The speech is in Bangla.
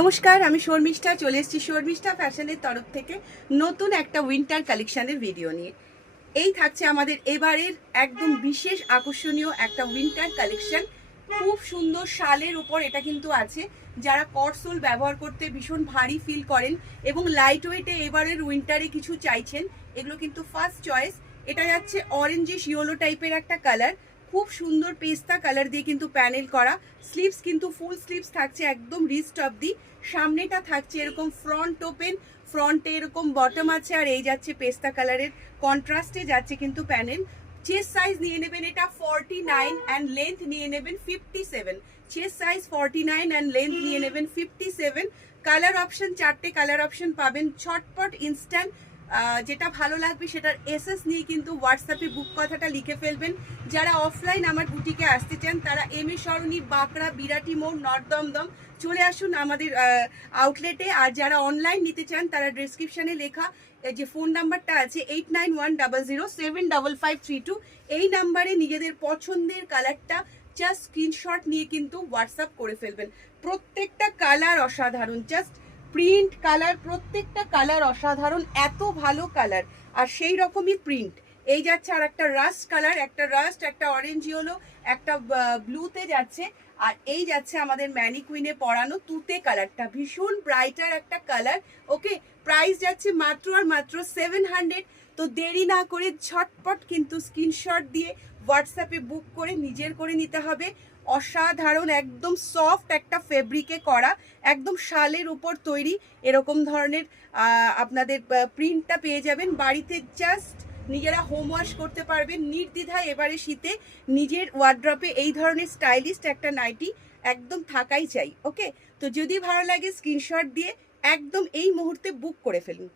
নমস্কার, আমি শর্মিষ্ঠা চলে এসেছি শর্মিষ্ঠা ফ্যাশনের তরফ থেকে নতুন একটা উইন্টার কালেকশনের ভিডিও নিয়ে। এই থাকছে আমাদের এবারের একদম বিশেষ আকর্ষণীয় একটা উইন্টার কালেকশন। খুব সুন্দর শালের উপর এটা কিন্তু আছে। যারা কটসোল ব্যবহার করতে ভীষণ ভারী ফিল করেন এবং লাইট ওয়েটে এবারের উইন্টারে কিছু চাইছেন, এগুলো কিন্তু ফার্স্ট চয়েস। এটা যাচ্ছে অরেঞ্জিশ ইয়েলো টাইপের একটা কালার, খুব সুন্দর পেস্তা কালার দিয়ে কিন্তু প্যানেল করা। স্লিভস কিন্তু ফুল স্লিভস থাকছে একদম রিস্ট অবধি। সামনেটা থাকছে এরকম ফ্রন্ট ওপেন, ফ্রন্টে এরকম বটম আছে, আর এই যাচ্ছে পেস্তা কালারের কন্ট্রাস্টে যাচ্ছে কিন্তু প্যানেল। চেস্ট সাইজ নিয়ে নেবেন এটা 49 অ্যান্ড লেন্থ নিয়ে নেবেন 57। চেস্ট সাইজ 49 অ্যান্ড লেন্থ নিয়ে নেবেন 57। কালার অপশন, চারটে কালার অপশন পাবেন। ছটপট ইনস্ট্যান্ট যেটা ভালো লাগবে সেটার এসএস নিয়ে কিন্তু হোয়াটসঅ্যাপে বুক কথাটা লিখে ফেলবেন। যারা অফলাইন আমার বুটিকে আসতে চান তারা এম এ সরণি, বাঁকড়া, বিরাটি মোড়, নর্থ দমদম চলে আসুন আমাদের আউটলেটে। আর যারা অনলাইন নিতে চান তারা ডেসক্রিপশনে লেখা যে ফোন নাম্বারটা আছে 8910075532, এই নাম্বারে নিজেদের পছন্দের কালারটা জাস্ট স্ক্রিনশট নিয়ে কিন্তু হোয়াটসঅ্যাপ করে ফেলবেন। প্রত্যেকটা কালার অসাধারণ, জাস্ট প্রিন্ট কালার, প্রত্যেকটা কালার অসাধারণ, এত ভালো কালার আর সেই রকমই প্রিন্ট। এই যাচ্ছে আর একটা রাস্ট কালার, একটা রাস্ট, একটা অরেঞ্জ ইয়েলো, একটা ব্লুতে যাচ্ছে, আর এই যাচ্ছে আমাদের ম্যানিকুইনে পরানো তুতে কালারটা, ভীষণ ব্রাইটার একটা কালার। ওকে, প্রাইস যাচ্ছে মাত্র আর মাত্র 700। তো দেরি না করে ঝটপট কিন্তু স্ক্রিনশট দিয়ে হোয়াটসঅ্যাপে বুক করে নিজের করে নিতে হবে। অসাধারণ, একদম সফট একটা ফেব্রিকে করা, একদম শালের উপর তৈরি এরকম ধরনের আপনাদের প্রিন্টটা পেয়ে যাবেন। বাড়িতে জাস্ট নিজেরা হোম ওয়াশ করতে পারবেন নির্দ্বিধায়। এবারে শীতে নিজের ওয়ার্ড্রপে এই ধরনের স্টাইলিস্ট একটা নাইটি একদম থাকাই চাই। ওকে, তো যদি ভালো লাগে স্ক্রিনশট দিয়ে একদম এই মুহূর্তে বুক করে ফেলুন।